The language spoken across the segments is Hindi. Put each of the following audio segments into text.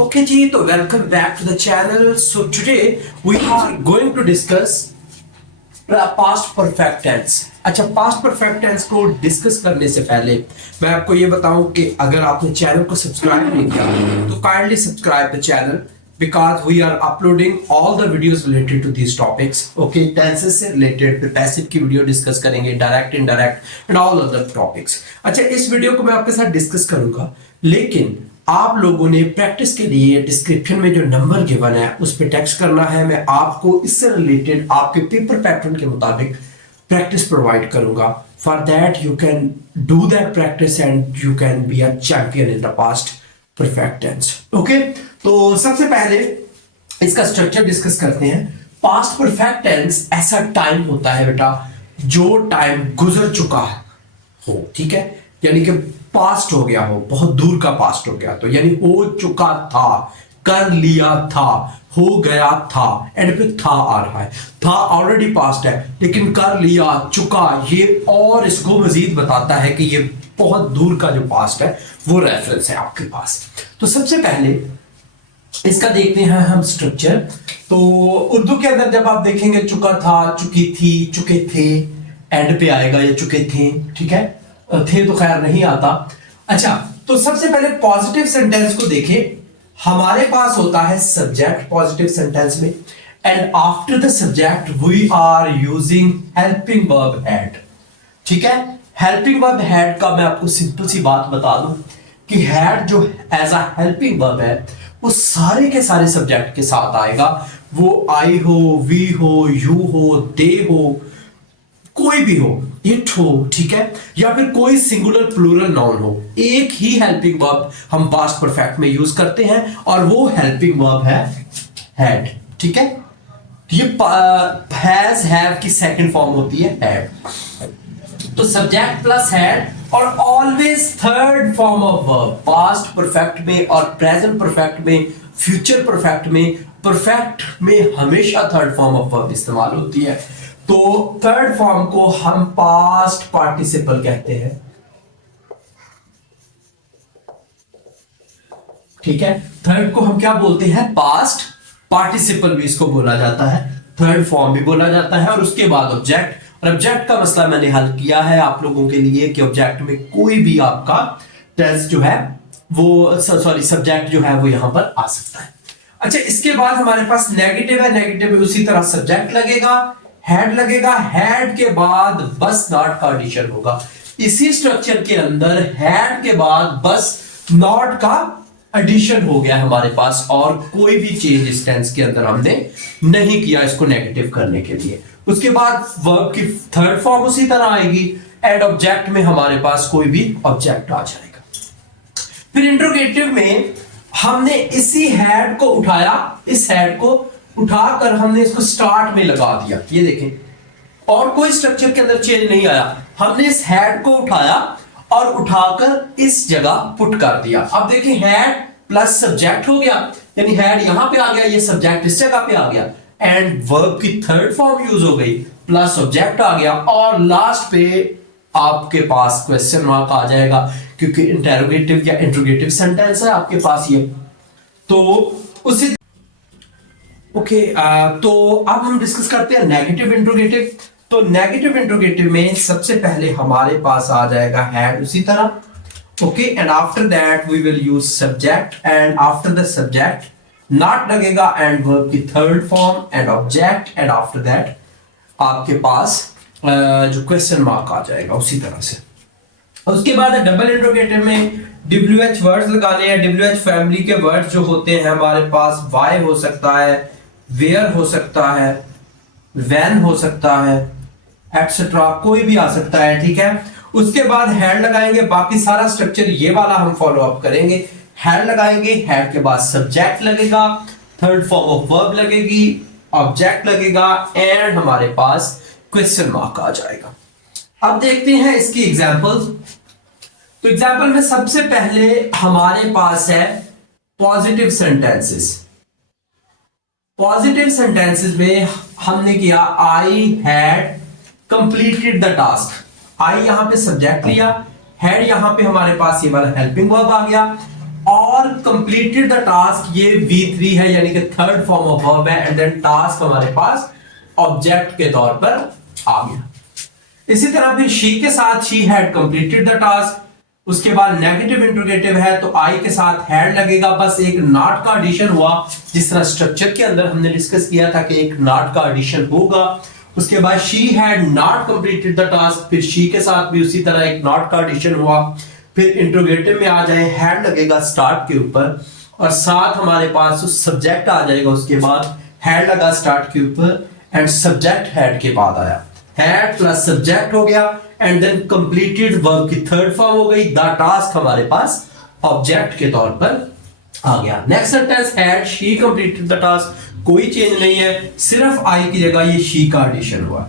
Okay ji, तो welcome back to the channel. So today we are going to discuss past perfect tense. अच्छा, past perfect tense को डिस्कस करने से पहले मैं आपको ये बताऊं कि अगर आपने चैनल को सब्सक्राइब नहीं किया तो kindly subscribe the channel because we are uploading all the videos related to these topics. Okay, tenses से related पैसिव की वीडियो डिस्कस करेंगे, direct indirect and all other topics. अच्छा, इस वीडियो को मैं आपके साथ डिस्कस करूंगा, लेकिन आप लोगों ने प्रैक्टिस के लिए डिस्क्रिप्शन में जो नंबर गिवन है उस पर टेक्स्ट करना है. मैं आपको इससे रिलेटेड आपके पेपर पैटर्न के मुताबिक प्रैक्टिस प्रोवाइड करूंगा. For that you can do that practice and you can be a champion in the past perfect tense. Okay, तो सबसे पहले इसका स्ट्रक्चर डिस्कस करते हैं. पास्ट परफेक्ट टेंस ऐसा टाइम होता है बेटा जो टाइम गुजर चुका हो, ठीक है, यानी कि पास्ट हो गया हो, बहुत दूर का पास्ट हो गया, तो यानी हो चुका था, कर लिया था, हो गया था, एंड पे था आ रहा है. था ऑलरेडी पास्ट है, लेकिन कर लिया, चुका, ये और इसको मजीद बताता है कि ये बहुत दूर का जो पास्ट है वो रेफरेंस है आपके पास. तो सबसे पहले इसका देखते हैं हम स्ट्रक्चर. तो उर्दू के अंदर जब आप देखेंगे चुका था, चुकी थी, चुके थे, एंड पे आएगा या चुके थे, ठीक है, थे तो खैर नहीं आता. अच्छा, तो सबसे पहले पॉजिटिव सेंटेंस को देखें. हमारे पास होता है सब्जेक्ट पॉजिटिव सेंटेंस में, and after the subject we are using helping verb had. ठीक है, हेल्पिंग वर्ब हैड का मैं आपको सिंपल सी बात बता दूं कि हैड जो एज अ हेल्पिंग वर्ब है वो सारे के सारे सब्जेक्ट के साथ आएगा. वो आई हो, वी हो, यू हो, दे हो, कोई भी हो, इट हो, ठीक है, या फिर कोई सिंगुलर प्लूरल नाउन हो, एक ही हेल्पिंग वर्ब हम पास्ट परफेक्ट में यूज करते हैं और वो हेल्पिंग वर्ब है हैड. ठीक है, ये हैज हैव की सेकंड फॉर्म होती है हैड. तो सब्जेक्ट प्लस हैड और always third form of verb past perfect में और प्रेजेंट परफेक्ट में, फ्यूचर परफेक्ट में, परफेक्ट में हमेशा थर्ड फॉर्म ऑफ वर्ब इस्तेमाल होती है. तो थर्ड फॉर्म को हम पास्ट पार्टिसिपल कहते हैं. ठीक है, थर्ड को हम क्या बोलते हैं, पास्ट पार्टिसिपल भी इसको बोला जाता है, थर्ड फॉर्म भी बोला जाता है. और उसके बाद ऑब्जेक्ट, और ऑब्जेक्ट का मसला मैंने हल किया है आप लोगों के लिए कि ऑब्जेक्ट में कोई भी आपका टेंस जो है वो सब्जेक्ट जो है वो यहां पर आ सकता है. अच्छा, इसके बाद हमारे पास नेगेटिव है. नेगेटिव में उसी तरह सब्जेक्ट लगेगा, हैड लगेगा, हैड के बाद बस नॉट का एडिशन होगा. इसी स्ट्रक्चर के अंदर हैड के बाद बस नॉट का एडिशन हो गया हमारे पास, और कोई भी चेंज इस टेंस के अंदर हमने नहीं किया इसको नेगेटिव करने के लिए. उसके बाद वर्ब की थर्ड फॉर्म उसी तरह आएगी, एंड ऑब्जेक्ट में हमारे पास कोई भी ऑब्जेक्ट आ जाएगा. फिर इंट्रोगेटिव में हमने इसी हैड को उठाया, इस हैड को उठाकर हमने इसको स्टार्ट में लगा दिया. ये देखें, और कोई स्ट्रक्चर के अंदर चेंज नहीं आया, हमने इस हैड को उठाया और उठाकर इस जगह पुट कर दिया. अब देखिए, हैड प्लस सब्जेक्ट हो गया, यानी हैड यहां पे आ गया, ये सब्जेक्ट इस जगह पे आ गया, एंड वर्ब की थर्ड फॉर्म यूज हो गई, प्लस ऑब्जेक्ट आ गया, और लास्ट पे आपके पास क्वेश्चन मार्क आ जाएगा क्योंकि इंटेरोगेटिव या इंट्रोगेटिव सेंटेंस है आपके पास ये. तो उसी ओके, तो अब हम डिस्कस करते हैं नेगेटिव इंट्रोगेटिव. तो नेगेटिव इंट्रोगेटिव में सबसे पहले हमारे पास आ जाएगा हैड उसी तरह. Okay, and after that we will use subject, and after the subject not लगेगा, एंड वर्ब की third form and object, and after that आपके पास जो क्वेश्चन मार्क आ जाएगा उसी तरह से. उसके बाद डबल इंट्रोगेटिव में WH वर्ड्स लगाने हैं. WH फैमिली के वर्ड्स जो होते हैं हमारे पास वाई हो सकता है, वेयर हो सकता है, वैन हो सकता है, एक्सेट्रा, कोई भी आ सकता है. ठीक है, उसके बाद हैड लगाएंगे. बाकी सारा स्ट्रक्चर ये वाला हम फॉलो अप करेंगे. हैड लगाएंगे, हैड के बाद सब्जेक्ट लगेगा, थर्ड फॉर्म ऑफ वर्ब लगेगी, ऑब्जेक्ट लगेगा, एंड हमारे पास क्वेश्चन मार्क आ जाएगा. अब देखते हैं इसकी एग्जांपल्स. तो एग्जांपल में सबसे पहले हमारे पास है पॉजिटिव सेंटेंसेस. पॉजिटिव सेंटेंसेस में हमने किया I had completed the task. I यहां पे सब्जेक्ट लिया, हैड यहां पे हमारे पास ये वाला हेल्पिंग वर्ब आ गया, और कंप्लीटेड द टास्क, ये V3 है यानी कि थर्ड फॉर्म ऑफ वर्ब है, एंड देन टास्क हमारे पास ऑब्जेक्ट के तौर पर आ गया। इसी तरह फिर शी के साथ she had completed the task, उसके बाद नेगेटिव इंट्रोगेटिव है तो आई के साथ हैड लगेगा, बस एक नॉट का एडिशन हुआ, जिस तरह स्ट्रक्चर के अंदर हमने डिस्कस किया था कि एक नॉट का एडिशन होगा। उसके बाद she had not completed the task, फिर शी के साथ भी उसी तरह एक नॉट का एडिशन हुआ। फिर इंट्रोगेटिव में आ जाए हैड लगेगा स्टार्ट के ऊपर, और साथ हमारे पास सब्जेक्ट आ जाएगा, उसके बाद हैड लगा स्टार्ट के ऊपर एंड सब्जेक्ट हैड के बाद आया, हैड प्लस सब्जेक्ट हो गया, एंड देन कंप्लीटेड वर्ब की थर्ड फॉर्म हो गई, द टास्क हमारे पास ऑब्जेक्ट के तौर पर आ गया। Next sentence had she completed the task, कोई चेंज नहीं है, सिर्फ आई की जगह ये शी का एडिशन हुआ।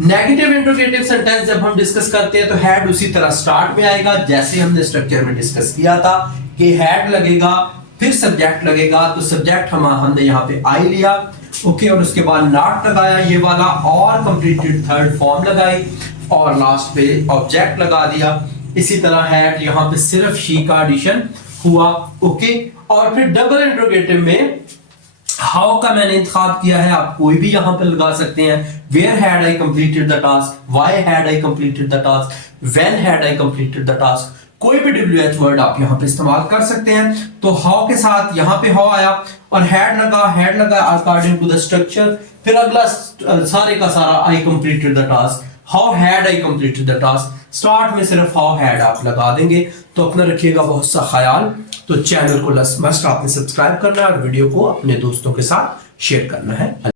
नेगेटिव इंट्रोगेटिव सेंटेंस जब हम डिस्कस करते हैं तो हैड उसी तरह स्टार्ट में आएगा जैसे हमने स्ट्रक्चर में डिस्कस किया था कि हैड लगेगा फिर सब्जेक्ट लगेगा, तो सब्जेक्ट हमने यहाँ पे आई लिया, ओके, और उसके बाद नॉट लगाया ये वाला, और कंप्लीटेड थर्ड फॉर्म लगाई, और लास्ट पे ऑब्जेक्ट लगा दिया। इसी तरह हैड यहाँ पे सिर्फ शी का एडिशन हुआ, ओके। और फिर डबल इंट्रोगेटिव में हाउ का मैंने इंतखाब किया है, आप कोई भी यहां पे लगा सकते हैं, where had I completed the task, why had I completed the task, when had I completed the task, कोई भी WH वर्ड आप यहां पे इस्तेमाल कर सकते हैं। तो हाउ के साथ यहां पे हाउ आया और हैड लगा अकॉर्डिंग टू द स्ट्रक्चर। फिर अगला सारे का सारा आई completed the task, how had I completed the task, start में सिर्फ हाउ हैड आप लगा देंगे। तो अपना रखिएगा बहुत सा ख्याल। तो चैनल को मस्ट आपने सब्सक्राइब करना है और वीडियो को अपने दोस्तों के साथ शेयर करना है।